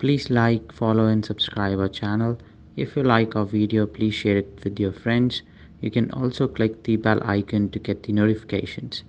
Please like, follow and subscribe our channel. If you like our video, please share it with your friends. You can also click the bell icon to get the notifications.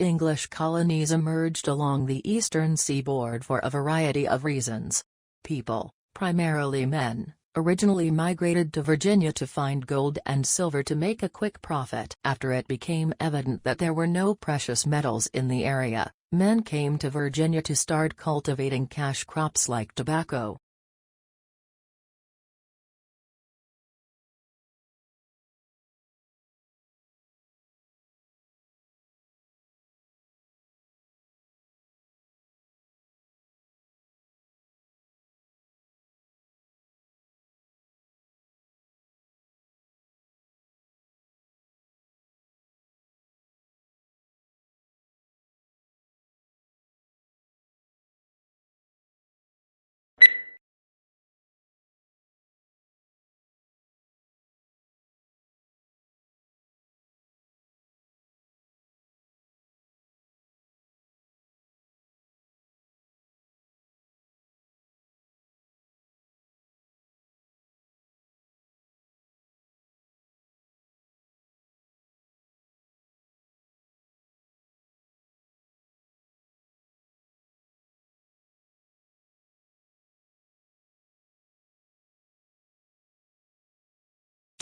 English colonies emerged along the eastern seaboard for a variety of reasons. People, primarily men, originally migrated to Virginia to find gold and silver to make a quick profit. After it became evident that there were no precious metals in the area, men came to Virginia to start cultivating cash crops like tobacco.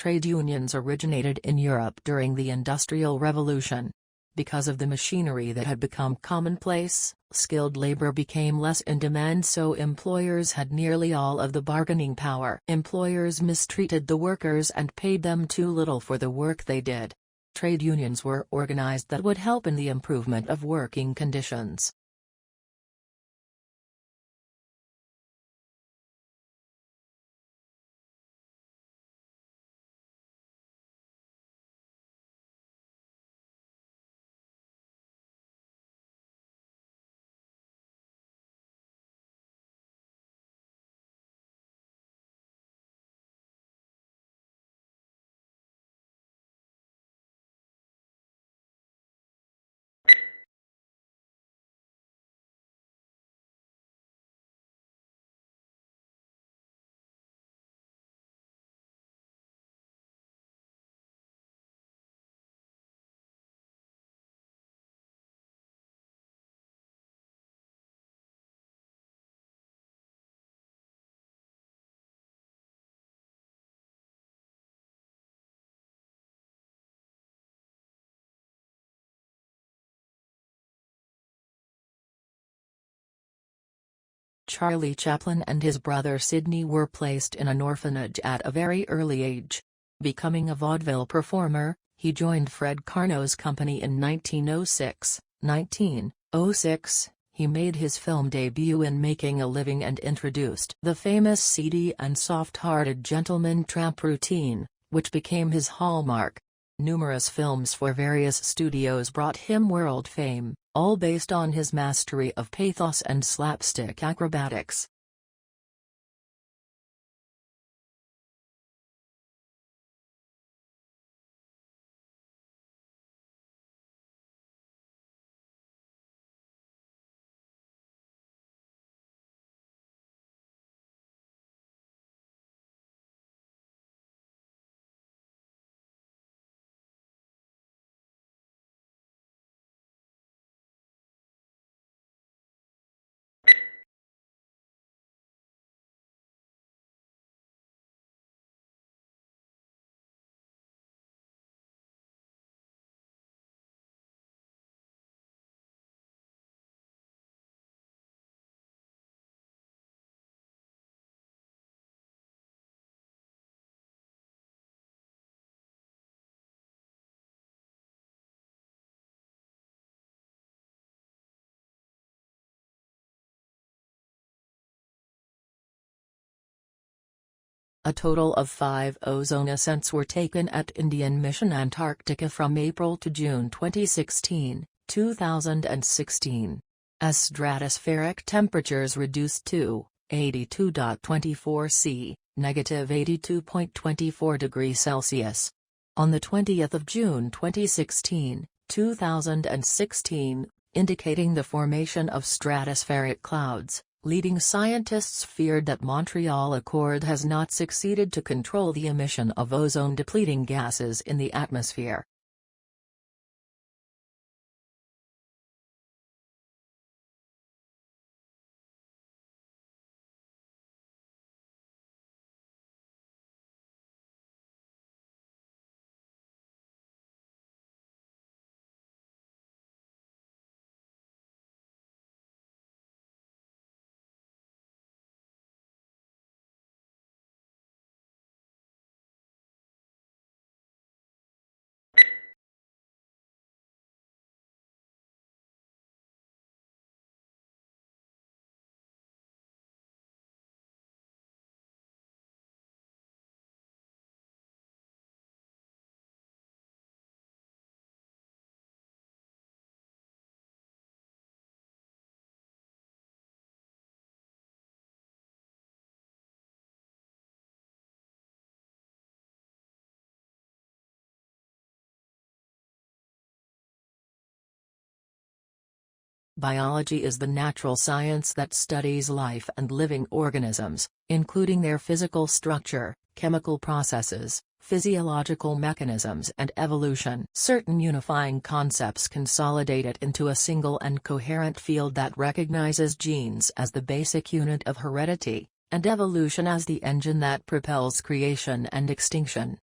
Trade unions originated in Europe during the Industrial Revolution. Because of the machinery that had become commonplace, skilled labor became less in demand, so employers had nearly all of the bargaining power. Employers mistreated the workers and paid them too little for the work they did. Trade unions were organized that would help in the improvement of working conditions. Charlie Chaplin and his brother Sidney were placed in an orphanage at a very early age. Becoming a vaudeville performer, he joined Fred Karno's company in 1906. 1906, he made his film debut in Making a Living and introduced the famous seedy and soft-hearted gentleman tramp routine, which became his hallmark. Numerous films for various studios brought him world fame, all based on his mastery of pathos and slapstick acrobatics. A total of 5 ozone ascents were taken at Indian Mission Antarctica from April to June 2016, as stratospheric temperatures reduced to 82.24 C, -82.24 degrees Celsius. On 20 June 2016, indicating the formation of stratospheric clouds, leading scientists feared that Montreal Accord has not succeeded to control the emission of ozone-depleting gases in the atmosphere. Biology is the natural science that studies life and living organisms, including their physical structure, chemical processes, physiological mechanisms and evolution. Certain unifying concepts consolidate it into a single and coherent field that recognizes genes as the basic unit of heredity, and evolution as the engine that propels creation and extinction.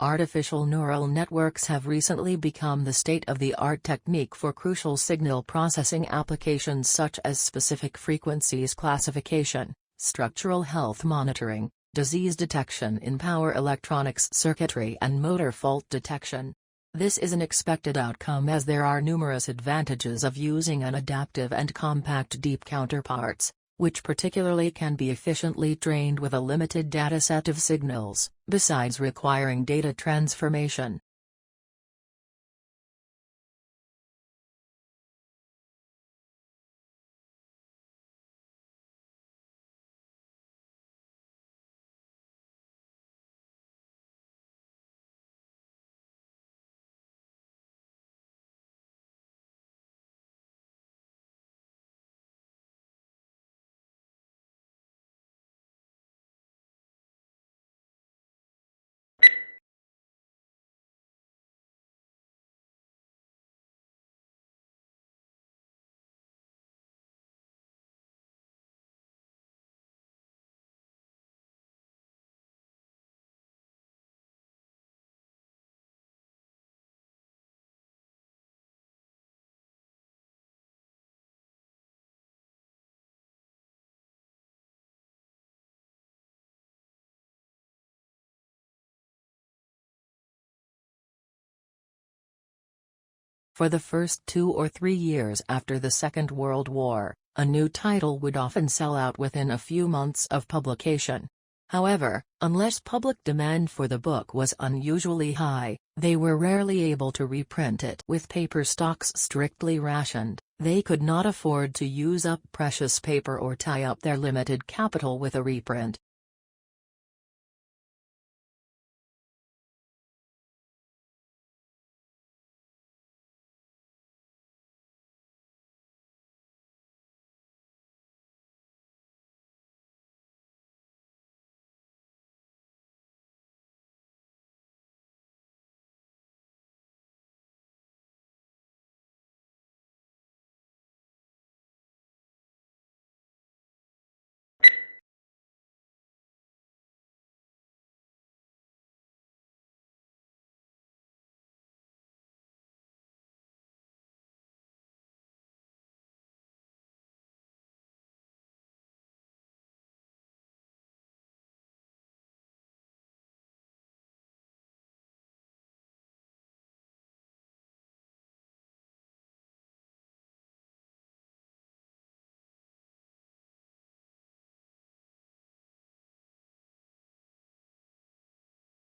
Artificial neural networks have recently become the state-of-the-art technique for crucial signal processing applications such as specific frequencies classification, structural health monitoring, disease detection in power electronics circuitry and motor fault detection. This is an expected outcome as there are numerous advantages of using an adaptive and compact deep counterparts, which particularly can be efficiently trained with a limited dataset of signals, besides requiring data transformation. For the first 2 or 3 years after the Second World War, a new title would often sell out within a few months of publication. However, unless public demand for the book was unusually high, They were rarely able to reprint it. With paper stocks strictly rationed, they could not afford to use up precious paper or tie up their limited capital with a reprint.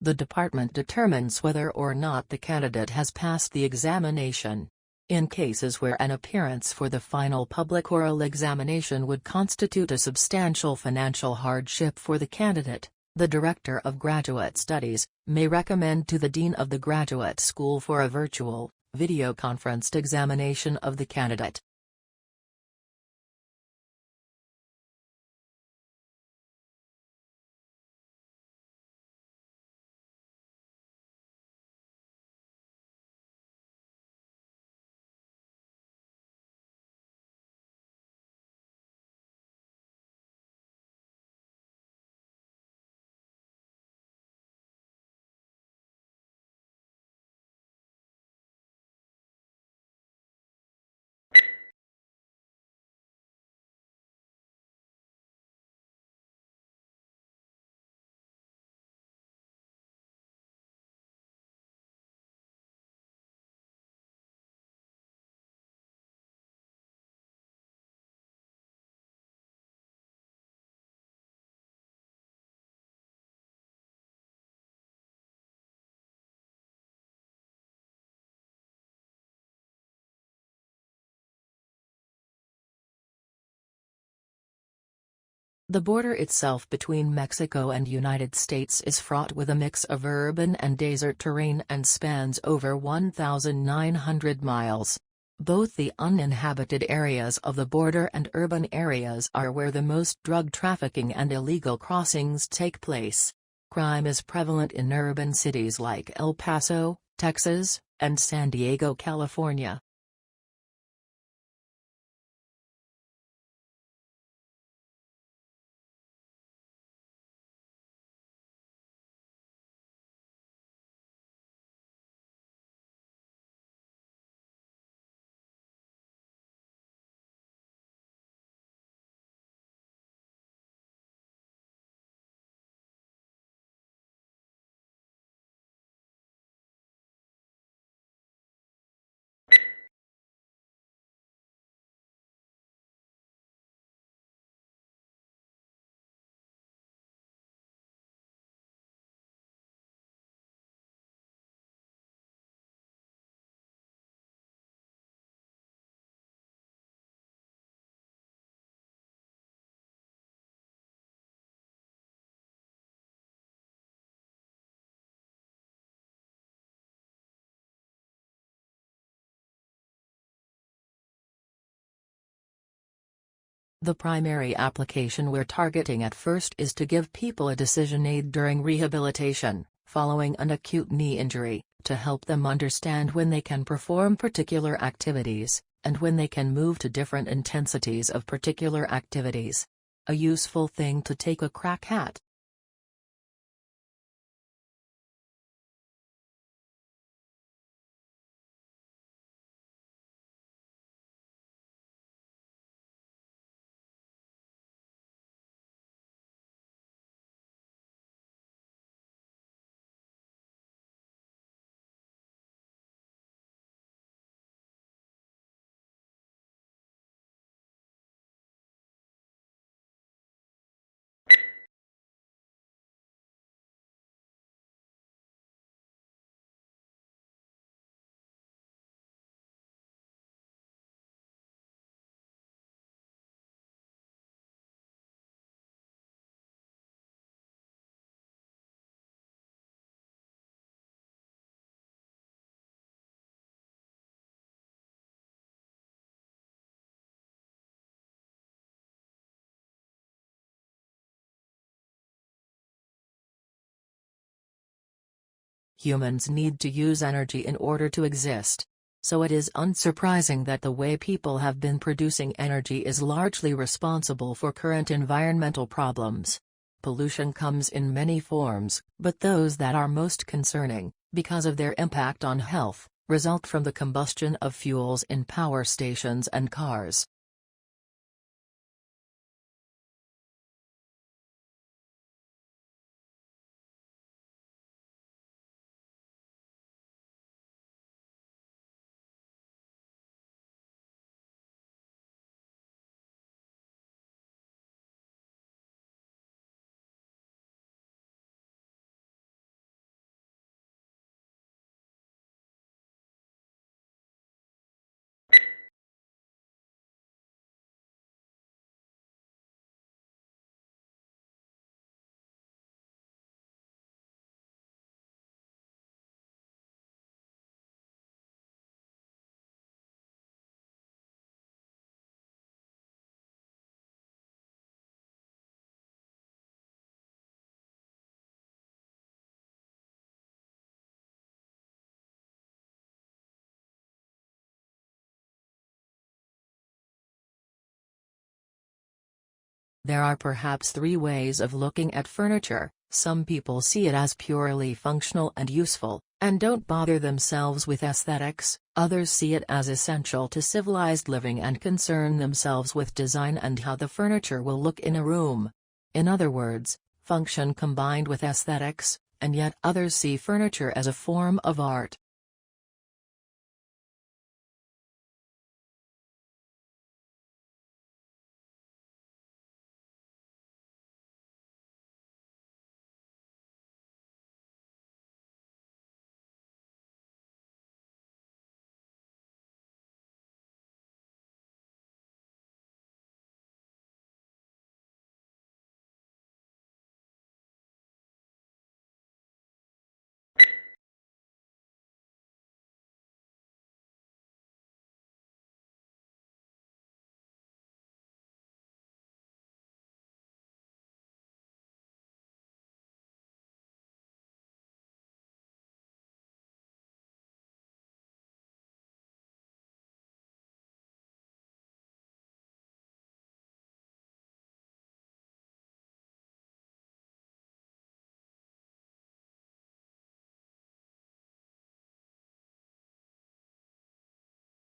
The department determines whether or not the candidate has passed the examination. In cases where an appearance for the final public oral examination would constitute a substantial financial hardship for the candidate, the Director of Graduate Studies may recommend to the Dean of the Graduate School for a virtual, video-conferenced examination of the candidate. The border itself between Mexico and United States is fraught with a mix of urban and desert terrain and spans over 1,900 miles. Both the uninhabited areas of the border and urban areas are where the most drug trafficking and illegal crossings take place. Crime is prevalent in urban cities like El Paso, Texas, and San Diego, California. The primary application we're targeting at first is to give people a decision aid during rehabilitation, following an acute knee injury, to help them understand when they can perform particular activities, and when they can move to different intensities of particular activities. A useful thing to take a crack at. Humans need to use energy in order to exist. So it is unsurprising that the way people have been producing energy is largely responsible for current environmental problems. Pollution comes in many forms, but those that are most concerning, because of their impact on health, result from the combustion of fuels in power stations and cars. There are perhaps three ways of looking at furniture. Some people see it as purely functional and useful, and don't bother themselves with aesthetics. Others see it as essential to civilized living and concern themselves with design and how the furniture will look in a room. In other words, function combined with aesthetics, and yet others see furniture as a form of art.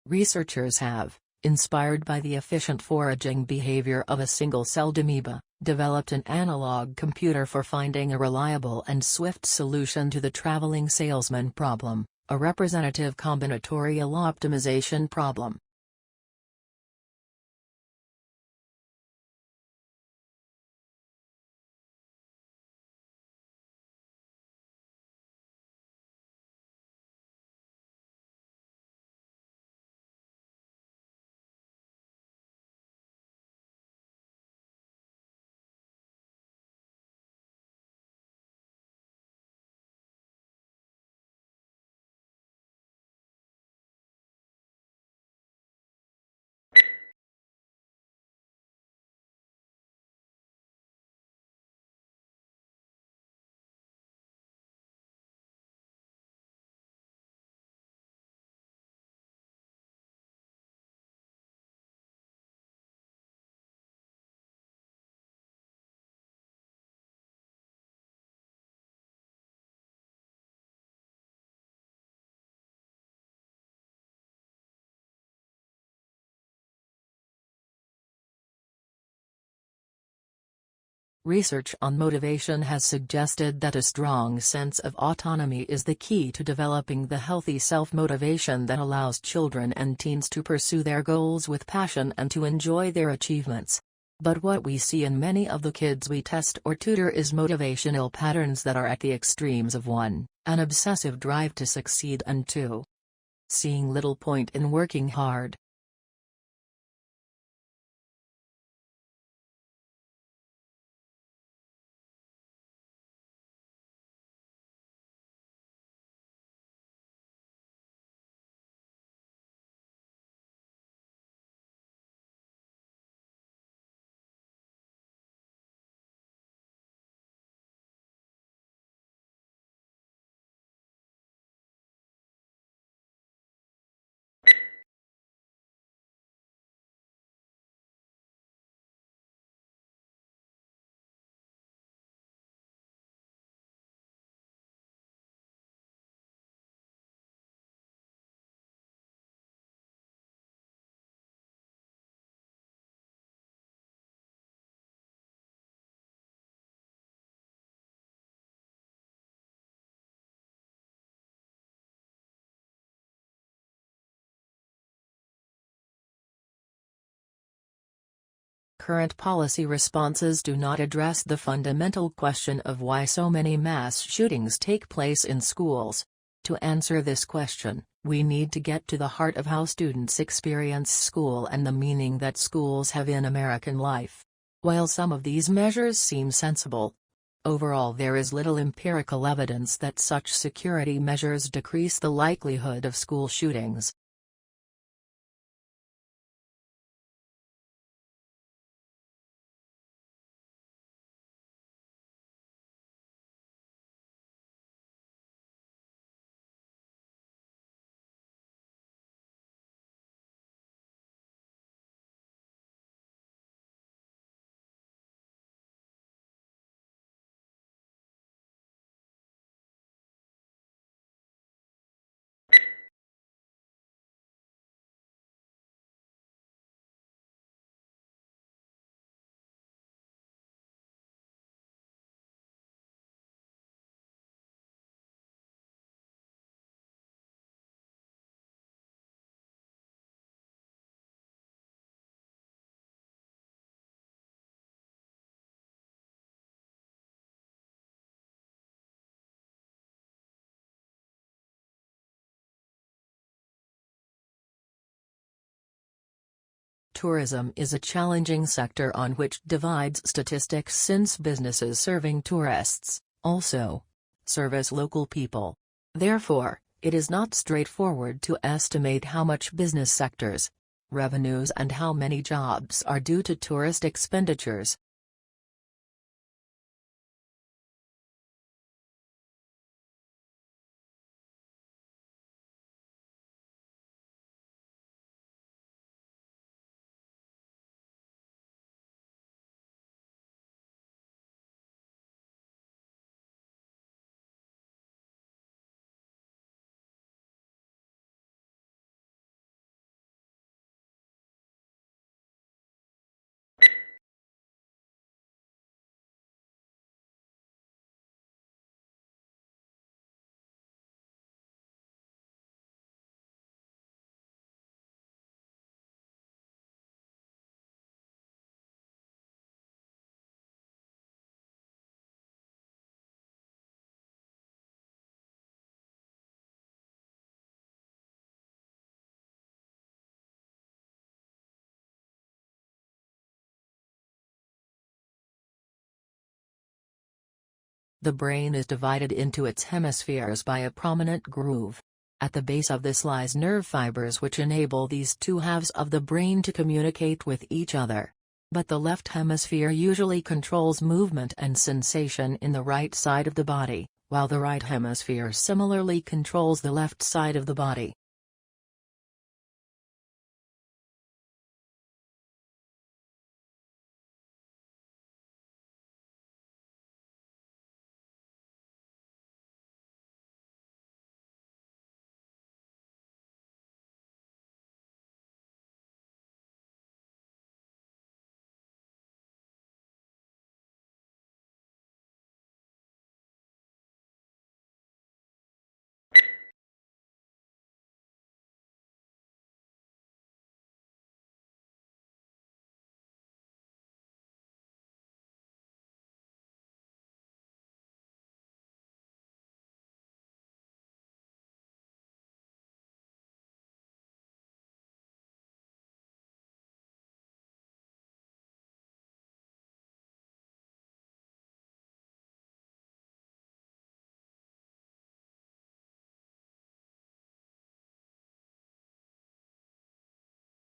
Researchers have, inspired by the efficient foraging behavior of a single-celled amoeba, developed an analog computer for finding a reliable and swift solution to the traveling salesman problem, a representative combinatorial optimization problem. Research on motivation has suggested that a strong sense of autonomy is the key to developing the healthy self-motivation that allows children and teens to pursue their goals with passion and to enjoy their achievements. But what we see in many of the kids we test or tutor is motivational patterns that are at the extremes of 1, an obsessive drive to succeed, and 2, seeing little point in working hard. Current policy responses do not address the fundamental question of why so many mass shootings take place in schools. To answer this question, we need to get to the heart of how students experience school and the meaning that schools have in American life. While some of these measures seem sensible, overall there is little empirical evidence that such security measures decrease the likelihood of school shootings. Tourism is a challenging sector on which divides statistics since businesses serving tourists, also, service local people. Therefore, it is not straightforward to estimate how much business sectors, revenues and how many jobs are due to tourist expenditures. The brain is divided into its hemispheres by a prominent groove. At the base of this lies nerve fibers which enable these two halves of the brain to communicate with each other. But the left hemisphere usually controls movement and sensation in the right side of the body, while the right hemisphere similarly controls the left side of the body.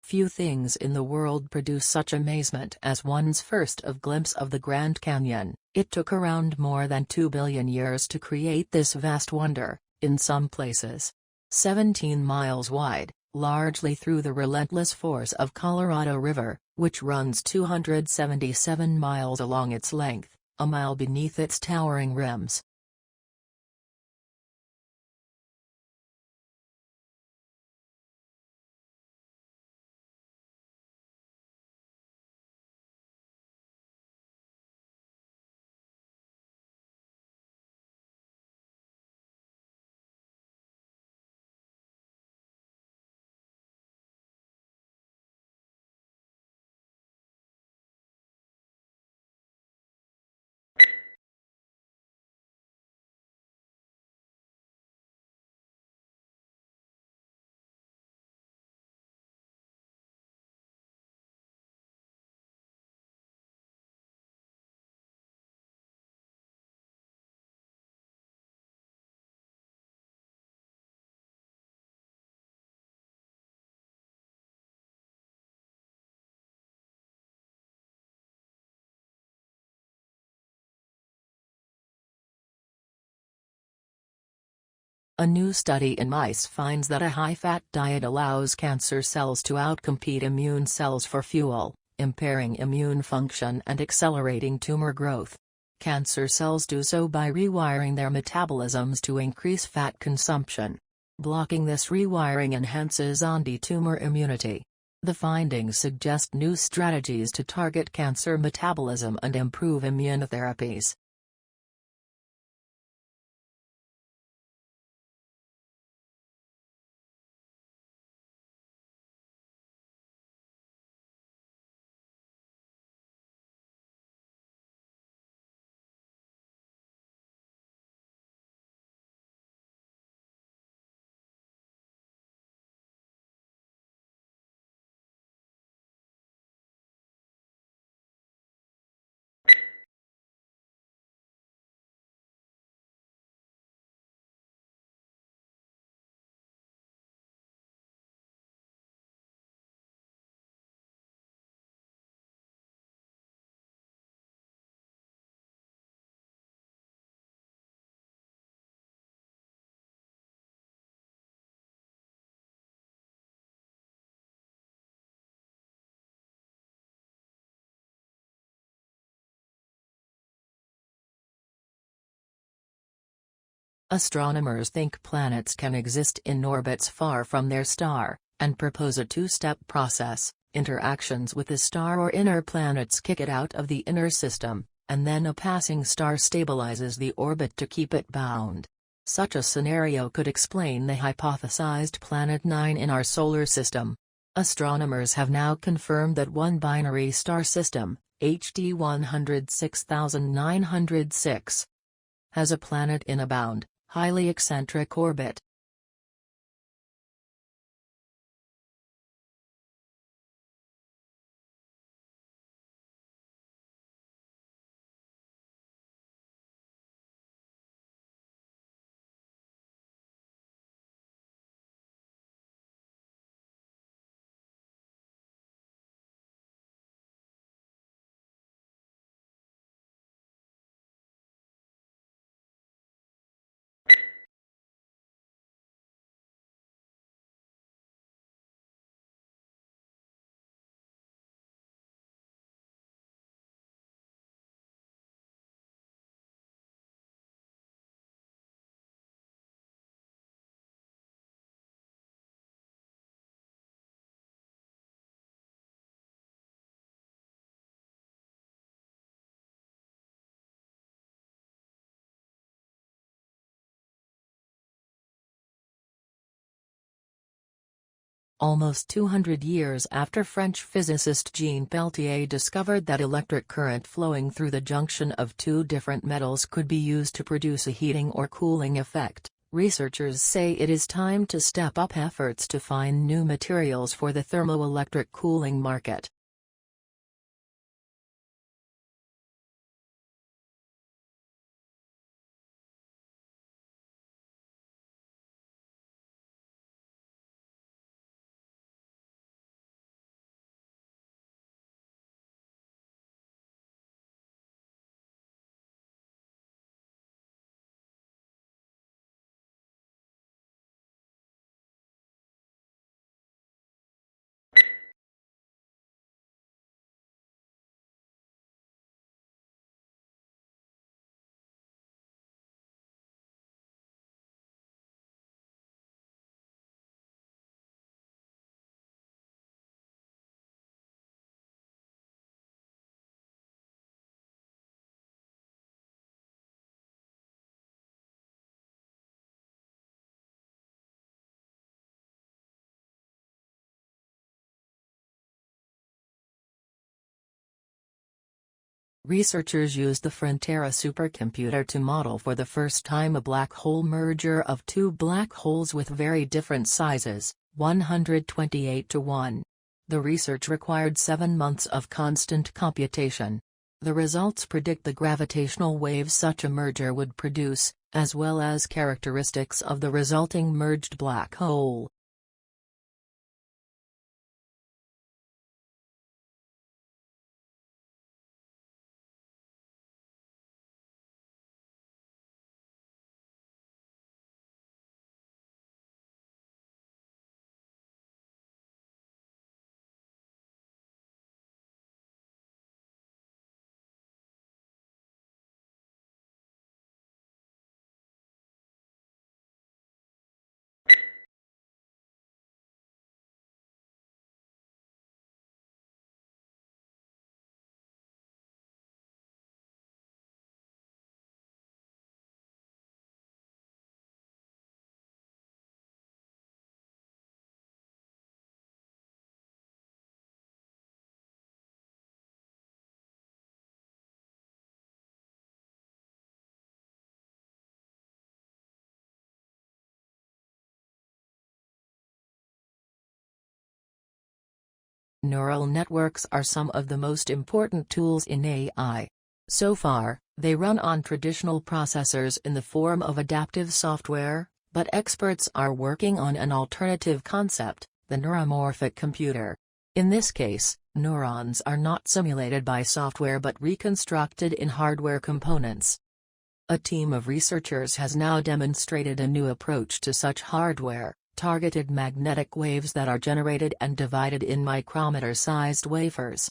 Few things in the world produce such amazement as one's first glimpse of the Grand Canyon. It took around more than 2 billion years to create this vast wonder, in some places 17 miles wide, largely through the relentless force of Colorado River, which runs 277 miles along its length, a mile beneath its towering rims. A new study in mice finds that a high-fat diet allows cancer cells to outcompete immune cells for fuel, impairing immune function and accelerating tumor growth. Cancer cells do so by rewiring their metabolisms to increase fat consumption. Blocking this rewiring enhances anti-tumor immunity. The findings suggest new strategies to target cancer metabolism and improve immunotherapies. Astronomers think planets can exist in orbits far from their star, and propose a two-step process. Interactions with the star or inner planets kick it out of the inner system, and then a passing star stabilizes the orbit to keep it bound. Such a scenario could explain the hypothesized Planet 9 in our solar system. Astronomers have now confirmed that one binary star system, HD 106906, has a planet in a bound, highly eccentric orbit. Almost 200 years after French physicist Jean Peltier discovered that electric current flowing through the junction of two different metals could be used to produce a heating or cooling effect, researchers say it is time to step up efforts to find new materials for the thermoelectric cooling market. Researchers used the Frontera supercomputer to model for the first time a black hole merger of two black holes with very different sizes, 128:1. The research required 7 months of constant computation. The results predict the gravitational waves such a merger would produce, as well as characteristics of the resulting merged black hole. Neural networks are some of the most important tools in AI. So far, they run on traditional processors in the form of adaptive software, but experts are working on an alternative concept, the neuromorphic computer. In this case, neurons are not simulated by software but reconstructed in hardware components. A team of researchers has now demonstrated a new approach to such hardware, targeted magnetic waves that are generated and divided in micrometer-sized wafers.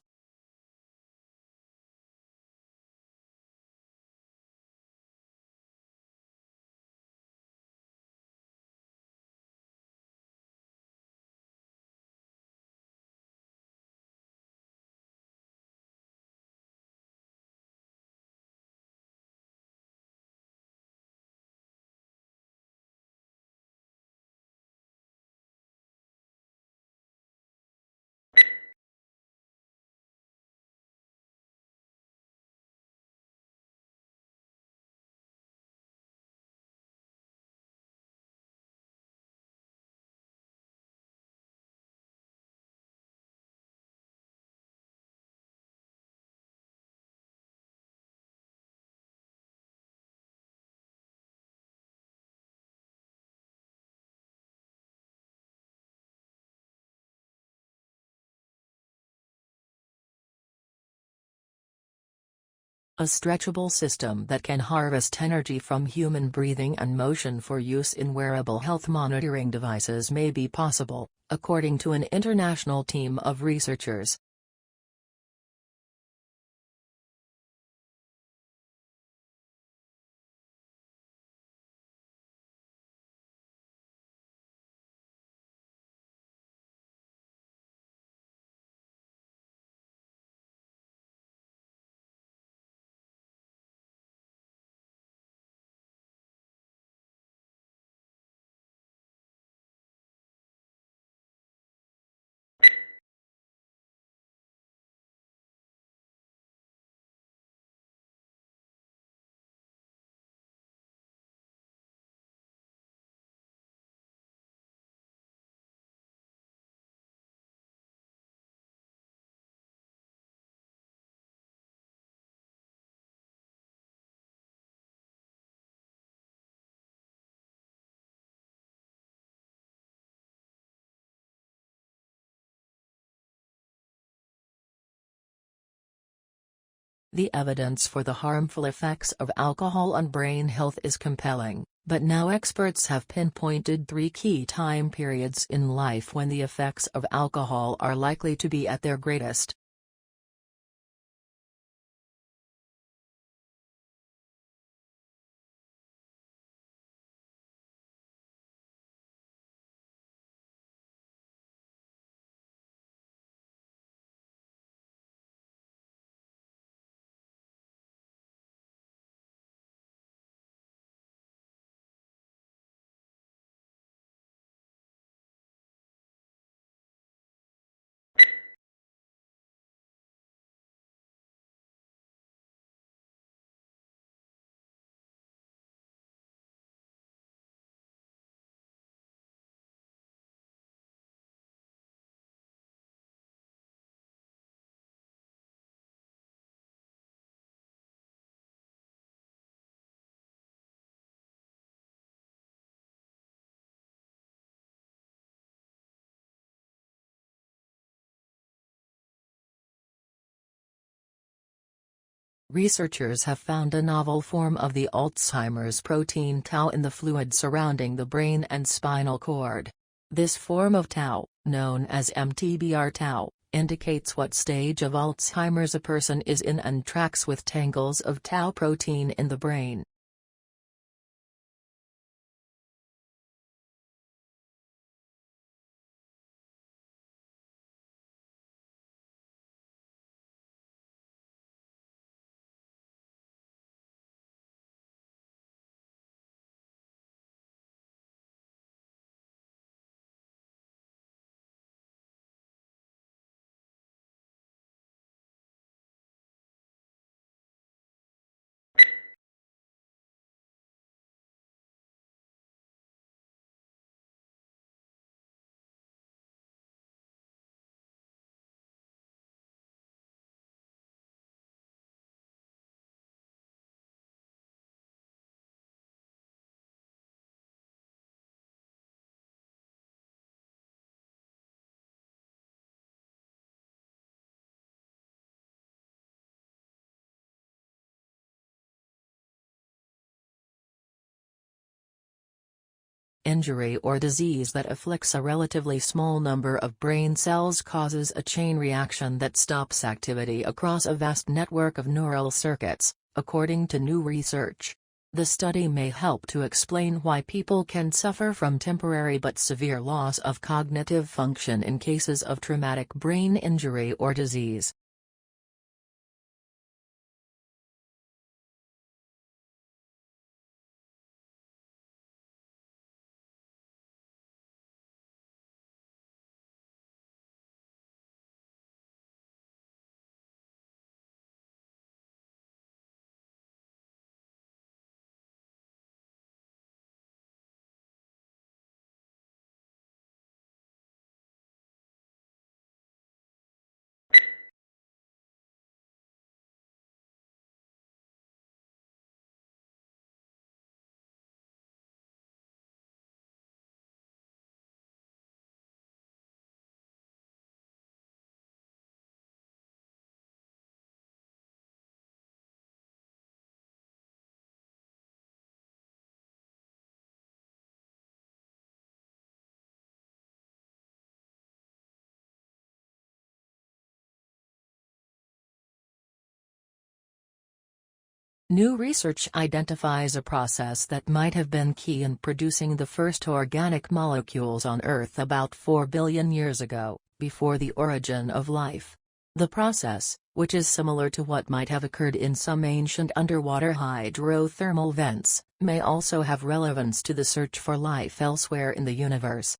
A stretchable system that can harvest energy from human breathing and motion for use in wearable health monitoring devices may be possible, according to an international team of researchers. The evidence for the harmful effects of alcohol on brain health is compelling, but now experts have pinpointed 3 key time periods in life when the effects of alcohol are likely to be at their greatest. Researchers have found a novel form of the Alzheimer's protein tau in the fluid surrounding the brain and spinal cord. This form of tau, known as MTBR tau, indicates what stage of Alzheimer's a person is in and tracks with tangles of tau protein in the brain. injury or disease that afflicts a relatively small number of brain cells causes a chain reaction that stops activity across a vast network of neural circuits, according to new research. The study may help to explain why people can suffer from temporary but severe loss of cognitive function in cases of traumatic brain injury or disease. New research identifies a process that might have been key in producing the first organic molecules on Earth about 4 billion years ago, before the origin of life. The process, which is similar to what might have occurred in some ancient underwater hydrothermal vents, may also have relevance to the search for life elsewhere in the universe.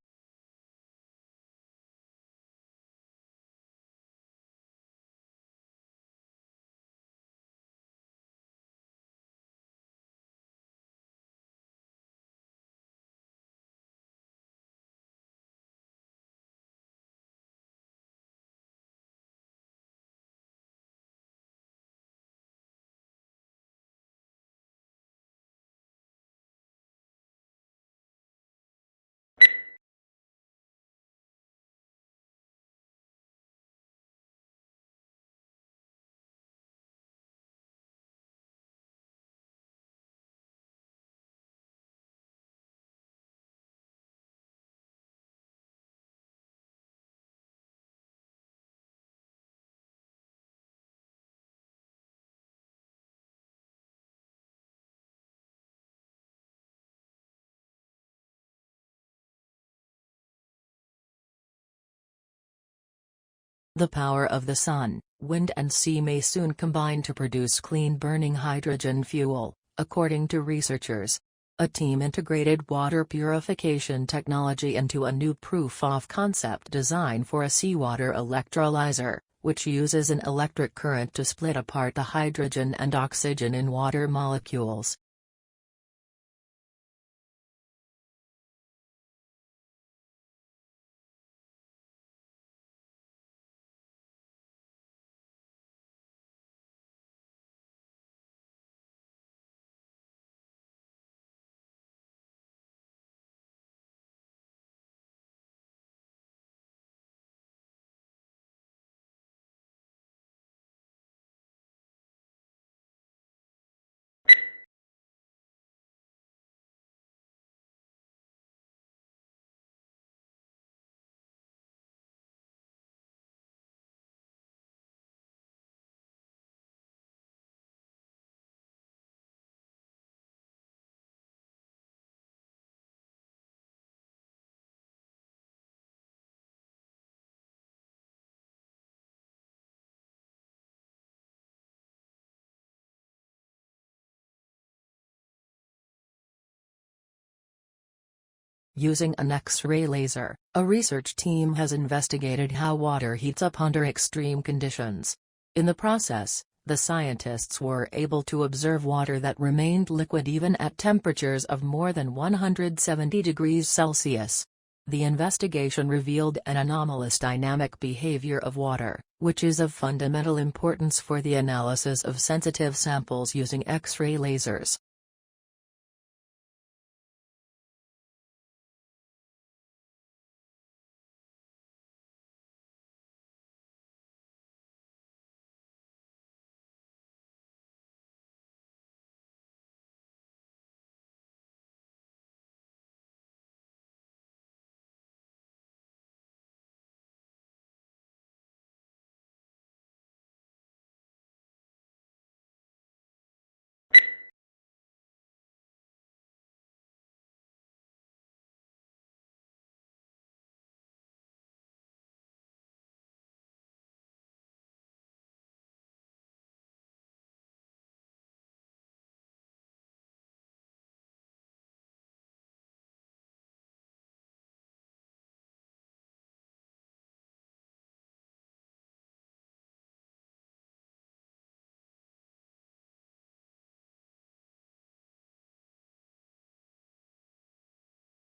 The power of the sun, wind and sea may soon combine to produce clean-burning hydrogen fuel, according to researchers. A team integrated water purification technology into a new proof-of-concept design for a seawater electrolyzer, which uses an electric current to split apart the hydrogen and oxygen in water molecules. Using an X-ray laser, a research team has investigated how water heats up under extreme conditions. In the process, the scientists were able to observe water that remained liquid even at temperatures of more than 170 degrees Celsius. The investigation revealed an anomalous dynamic behavior of water, which is of fundamental importance for the analysis of sensitive samples using X-ray lasers.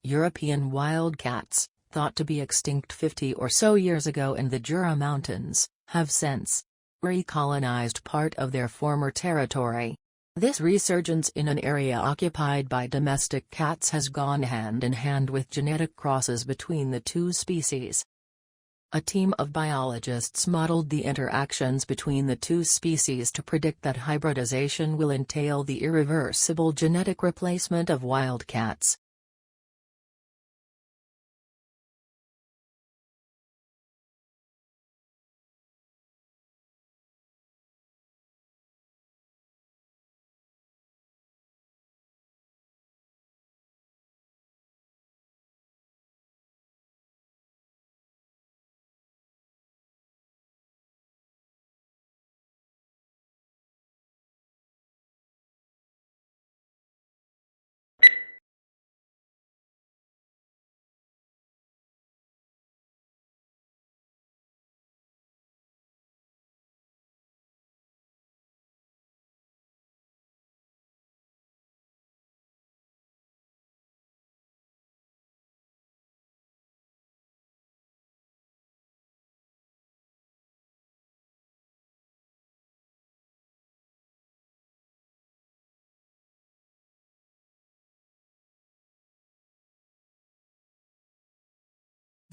European wildcats, thought to be extinct 50 or so years ago in the Jura Mountains, have since recolonized part of their former territory. This resurgence in an area occupied by domestic cats has gone hand in hand with genetic crosses between the two species. A team of biologists modeled the interactions between the two species to predict that hybridization will entail the irreversible genetic replacement of wildcats.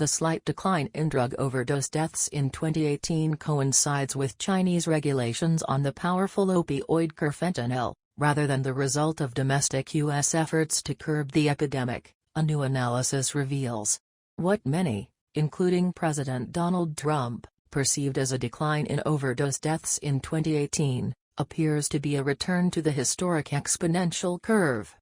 The slight decline in drug overdose deaths in 2018 coincides with Chinese regulations on the powerful opioid fentanyl, rather than the result of domestic U.S. efforts to curb the epidemic, a new analysis reveals. What many, including President Donald Trump, perceived as a decline in overdose deaths in 2018, appears to be a return to the historic exponential curve.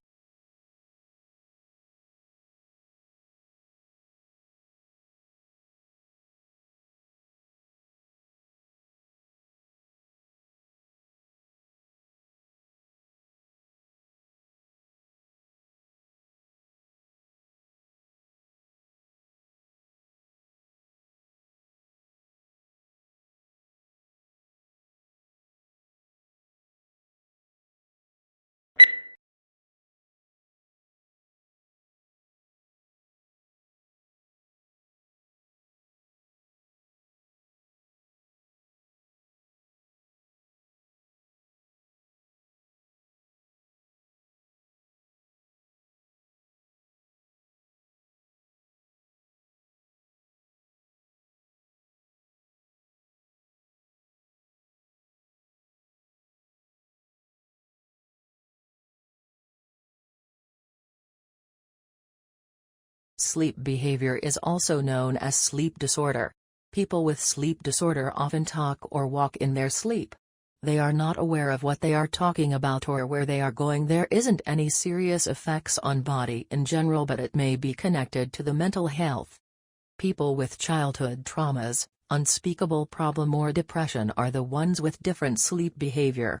Sleep behavior is also known as sleep disorder. People with sleep disorder often talk or walk in their sleep. They are not aware of what they are talking about or where they are going. There isn't any serious effects on body in general, but it may be connected to the mental health. People with childhood traumas, unspeakable problem or depression are the ones with different sleep behavior.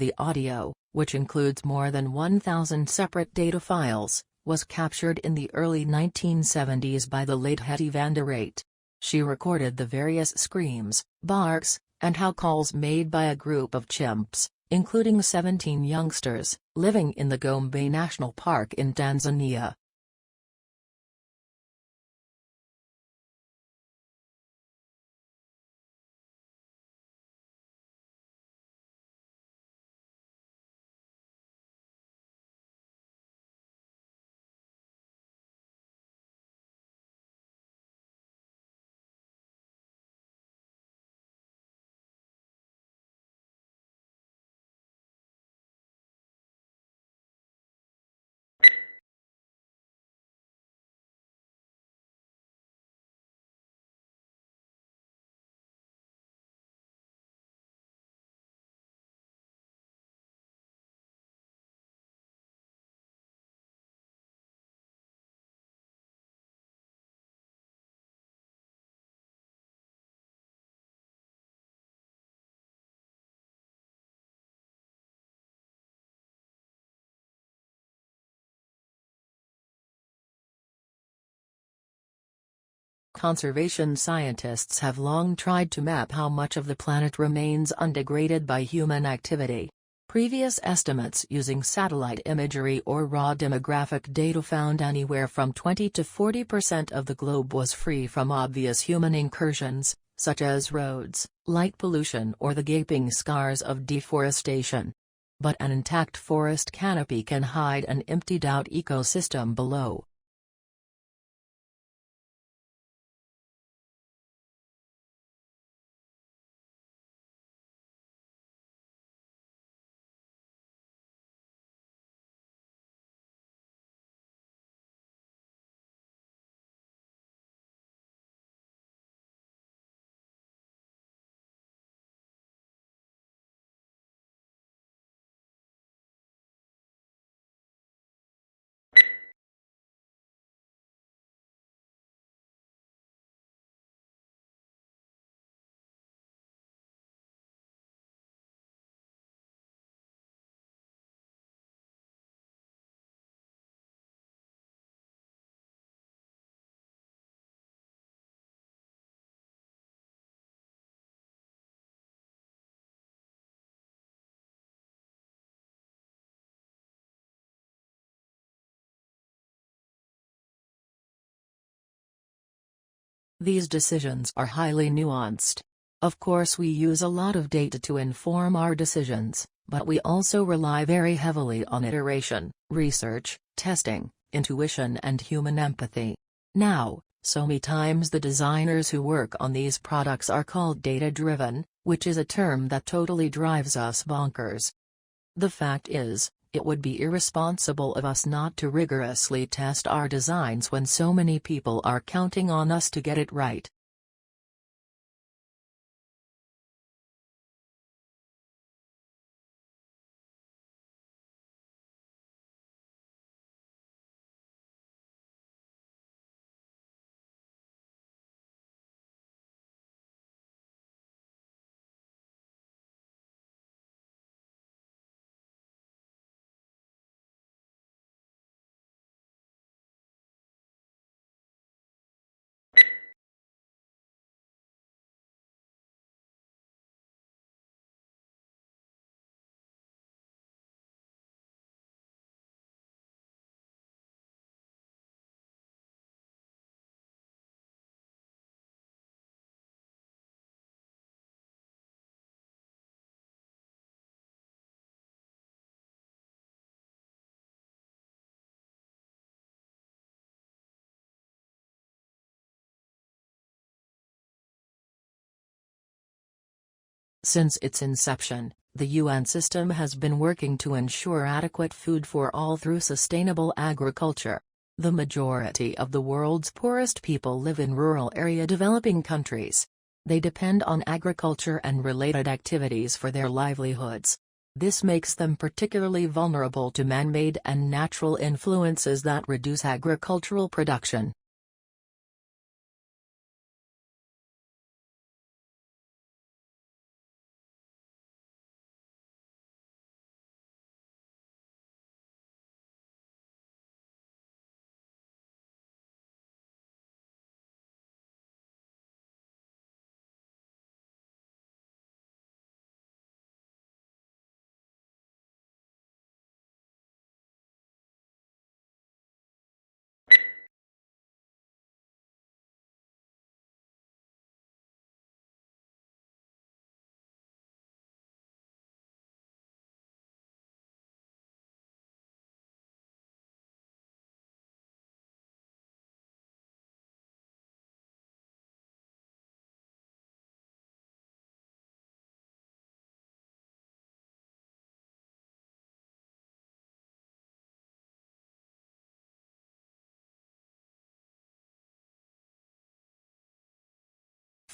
The audio, which includes more than 1,000 separate data files, was captured in the early 1970s by the late Hetty van der Reyt. She recorded the various screams, barks, and howls made by a group of chimps, including 17 youngsters, living in the Gombe National Park in Tanzania. conservation scientists have long tried to map how much of the planet remains undegraded by human activity. Previous estimates using satellite imagery or raw demographic data found anywhere from 20 to 40% of the globe was free from obvious human incursions, such as roads, light pollution or the gaping scars of deforestation. But an intact forest canopy can hide an emptied out ecosystem below. These decisions are highly nuanced. Of course, we use a lot of data to inform our decisions, but we also rely very heavily on iteration, research, testing, intuition and human empathy. Now, so many times the designers who work on these products are called data-driven, which is a term that totally drives us bonkers. The fact is, it would be irresponsible of us not to rigorously test our designs when so many people are counting on us to get it right. Since its inception, the UN system has been working to ensure adequate food for all through sustainable agriculture. The majority of the world's poorest people live in rural area developing countries. They depend on agriculture and related activities for their livelihoods. This makes them particularly vulnerable to man-made and natural influences that reduce agricultural production.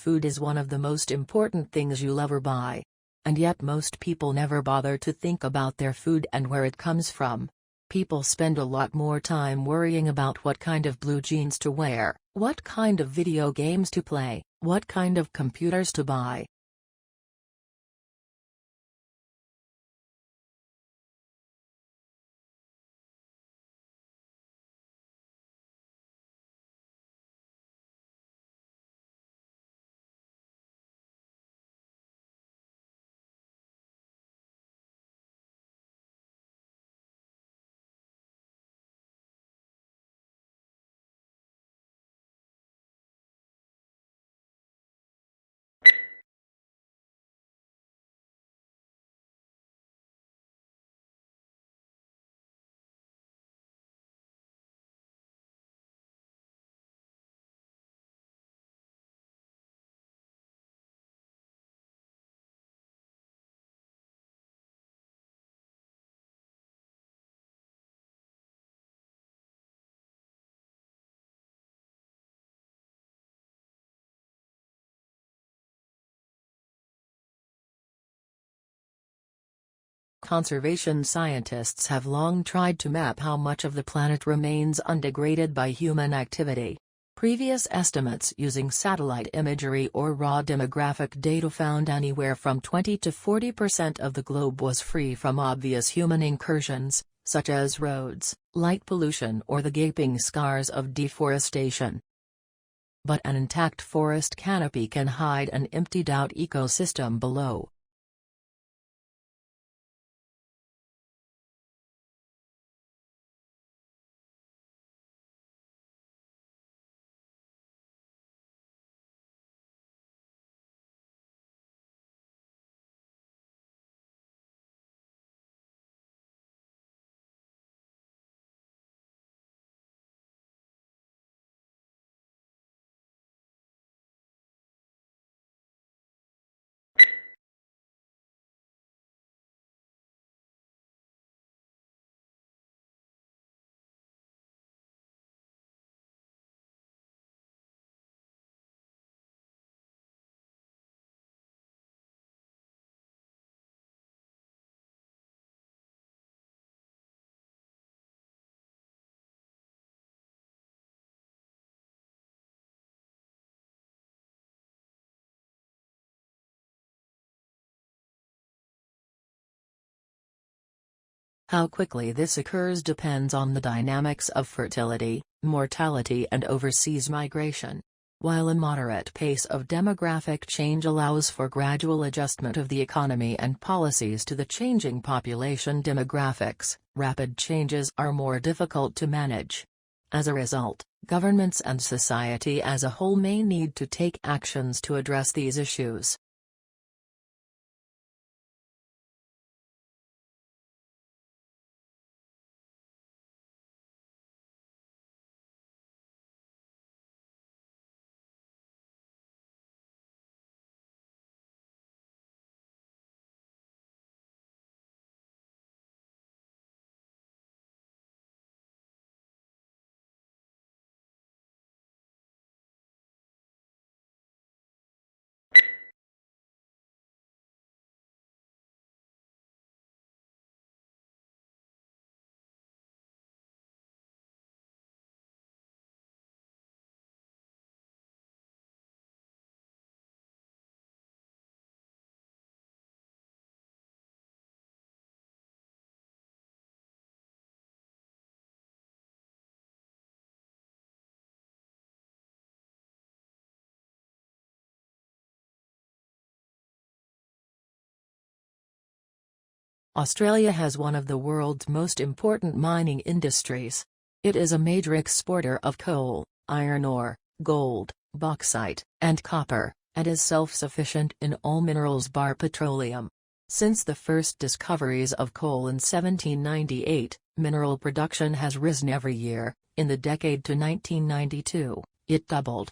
Food is one of the most important things you'll ever buy. And yet most people never bother to think about their food and where it comes from. People spend a lot more time worrying about what kind of blue jeans to wear, what kind of video games to play, what kind of computers to buy. Conservation scientists have long tried to map how much of the planet remains undegraded by human activity. Previous estimates using satellite imagery or raw demographic data found anywhere from 20 to 40% of the globe was free from obvious human incursions, such as roads, light pollution or the gaping scars of deforestation. But an intact forest canopy can hide an emptied-out ecosystem below. How quickly this occurs depends on the dynamics of fertility, mortality and overseas migration. While a moderate pace of demographic change allows for gradual adjustment of the economy and policies to the changing population demographics, rapid changes are more difficult to manage. As a result, governments and society as a whole may need to take actions to address these issues. Australia has one of the world's most important mining industries. It is a major exporter of coal, iron ore, gold, bauxite, and copper, and is self-sufficient in all minerals bar petroleum. Since the first discoveries of coal in 1798, mineral production has risen every year. In the decade to 1992, it doubled.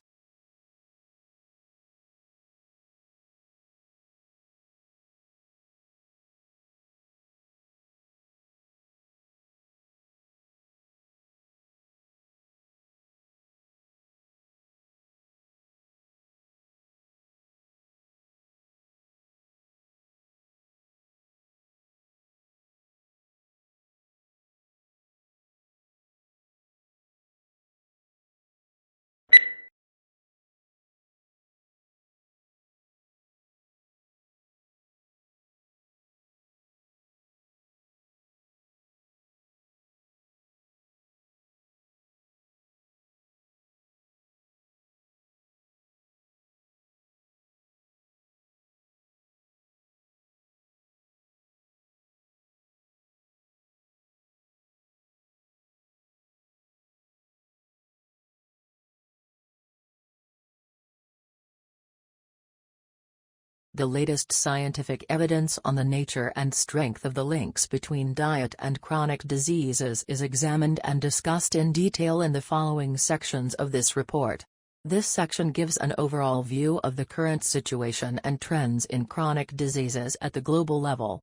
The latest scientific evidence on the nature and strength of the links between diet and chronic diseases is examined and discussed in detail in the following sections of this report. This section gives an overall view of the current situation and trends in chronic diseases at the global level.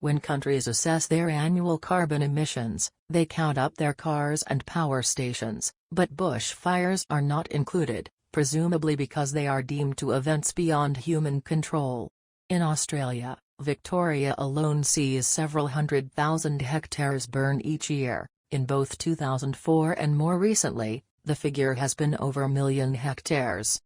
When countries assess their annual carbon emissions, they count up their cars and power stations, but bushfires are not included, presumably because they are deemed to events beyond human control. In Australia, Victoria alone sees several 100,000 hectares burn each year. In both 2004 and more recently, the figure has been over 1 million hectares.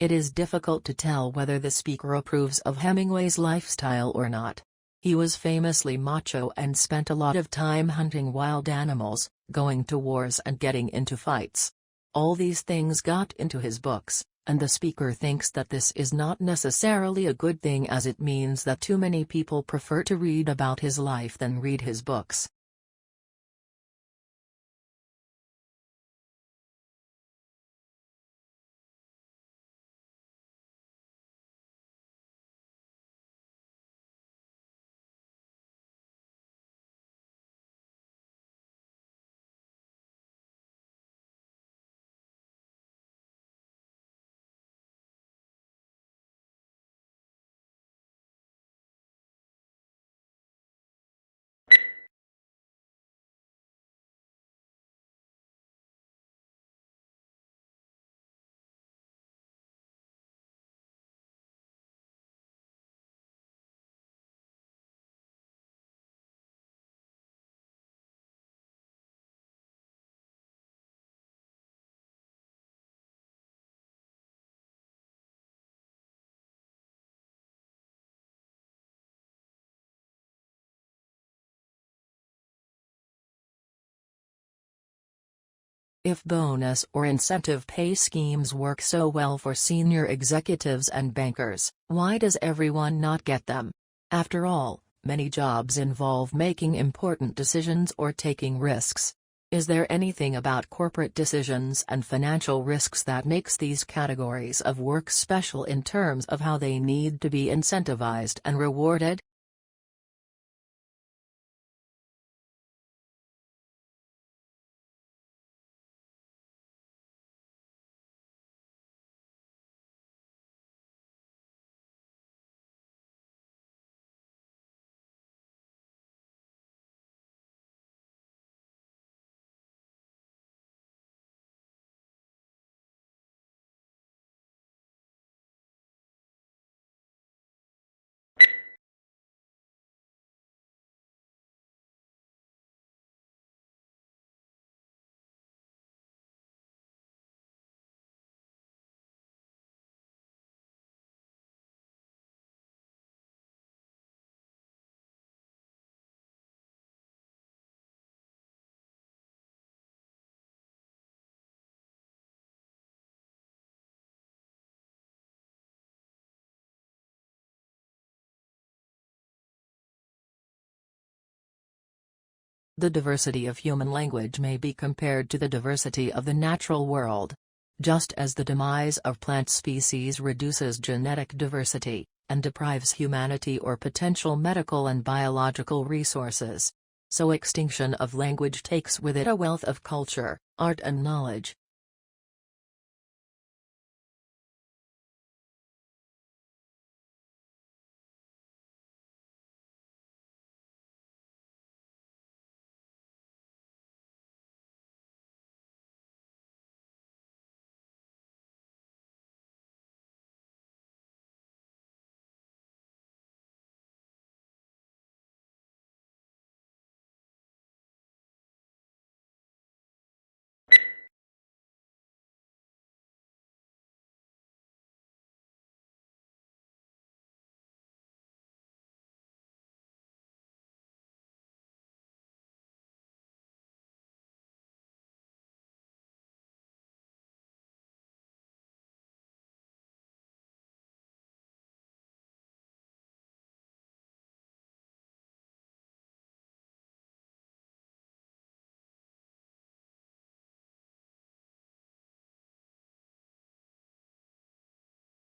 It is difficult to tell whether the speaker approves of Hemingway's lifestyle or not. He was famously macho and spent a lot of time hunting wild animals, going to wars and getting into fights. All these things got into his books, and the speaker thinks that this is not necessarily a good thing, as it means that too many people prefer to read about his life than read his books. If bonus or incentive pay schemes work so well for senior executives and bankers, why does everyone not get them? After all, many jobs involve making important decisions or taking risks. Is there anything about corporate decisions and financial risks that makes these categories of work special in terms of how they need to be incentivized and rewarded? The diversity of human language may be compared to the diversity of the natural world. Just as the demise of plant species reduces genetic diversity, and deprives humanity or potential medical and biological resources, so extinction of language takes with it a wealth of culture, art and knowledge.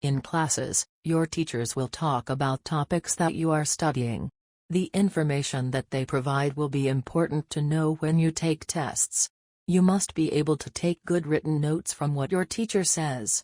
In classes, your teachers will talk about topics that you are studying. The information that they provide will be important to know when you take tests. You must be able to take good written notes from what your teacher says.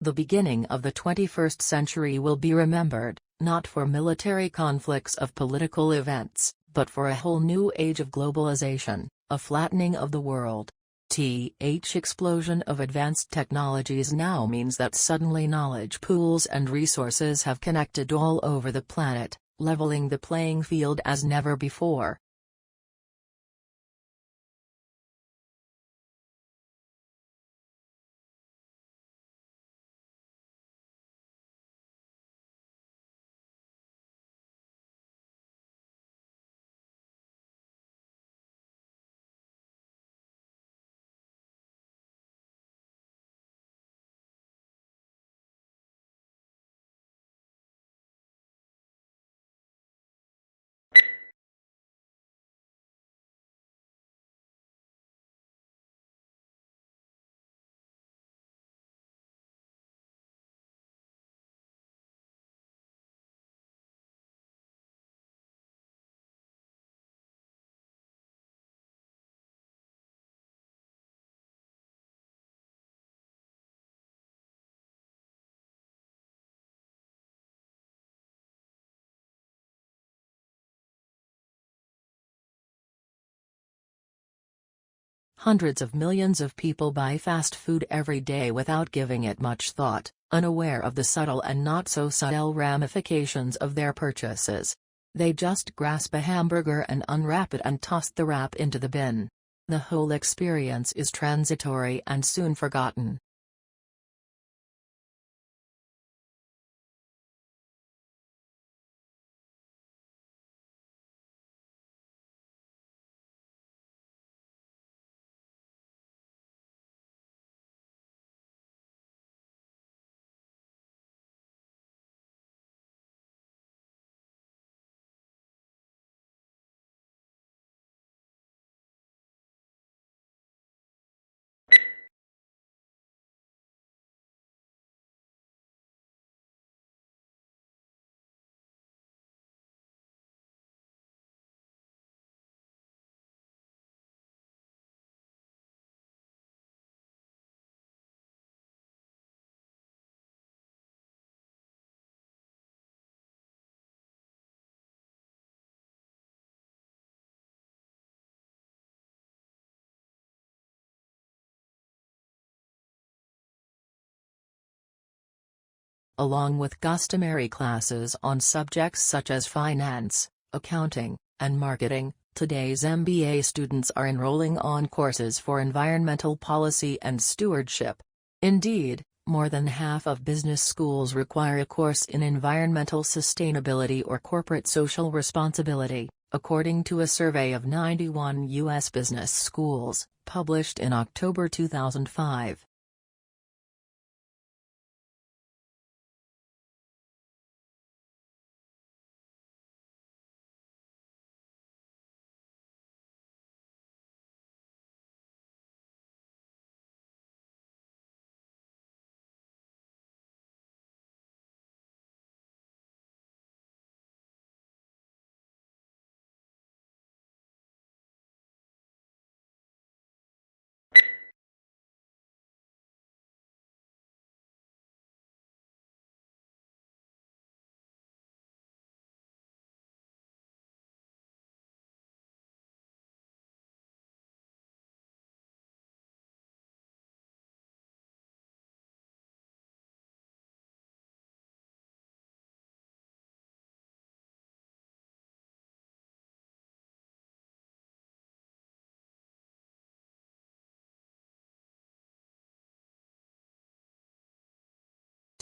The beginning of the 21st century will be remembered, not for military conflicts of political events, but for a whole new age of globalization, a flattening of the world. Explosion of advanced technologies now means that suddenly knowledge pools and resources have connected all over the planet, leveling the playing field as never before. Hundreds of millions of people buy fast food every day without giving it much thought, unaware of the subtle and not-so-subtle ramifications of their purchases. They just grasp a hamburger and unwrap it and toss the wrap into the bin. The whole experience is transitory and soon forgotten. Along with customary classes on subjects such as finance, accounting, and marketing, today's MBA students are enrolling on courses for environmental policy and stewardship. Indeed, more than half of business schools require a course in environmental sustainability or corporate social responsibility, according to a survey of 91 U.S. business schools, published in October 2005.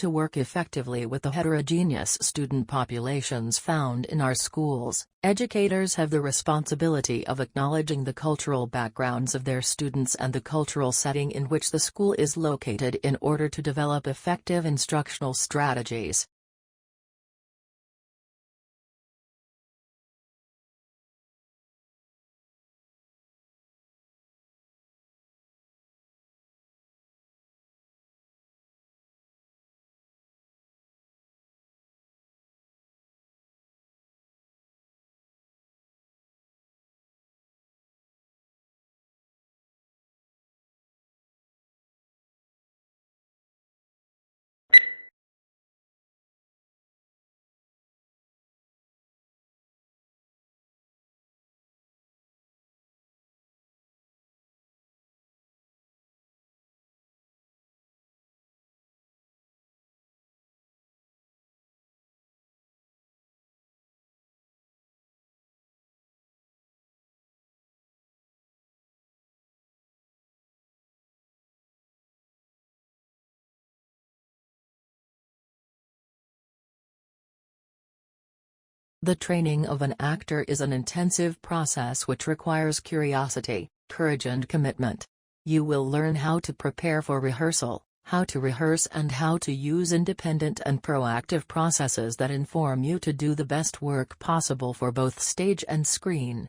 To work effectively with the heterogeneous student populations found in our schools, educators have the responsibility of acknowledging the cultural backgrounds of their students and the cultural setting in which the school is located in order to develop effective instructional strategies. The training of an actor is an intensive process which requires curiosity, courage and commitment. You will learn how to prepare for rehearsal, how to rehearse and how to use independent and proactive processes that inform you to do the best work possible for both stage and screen.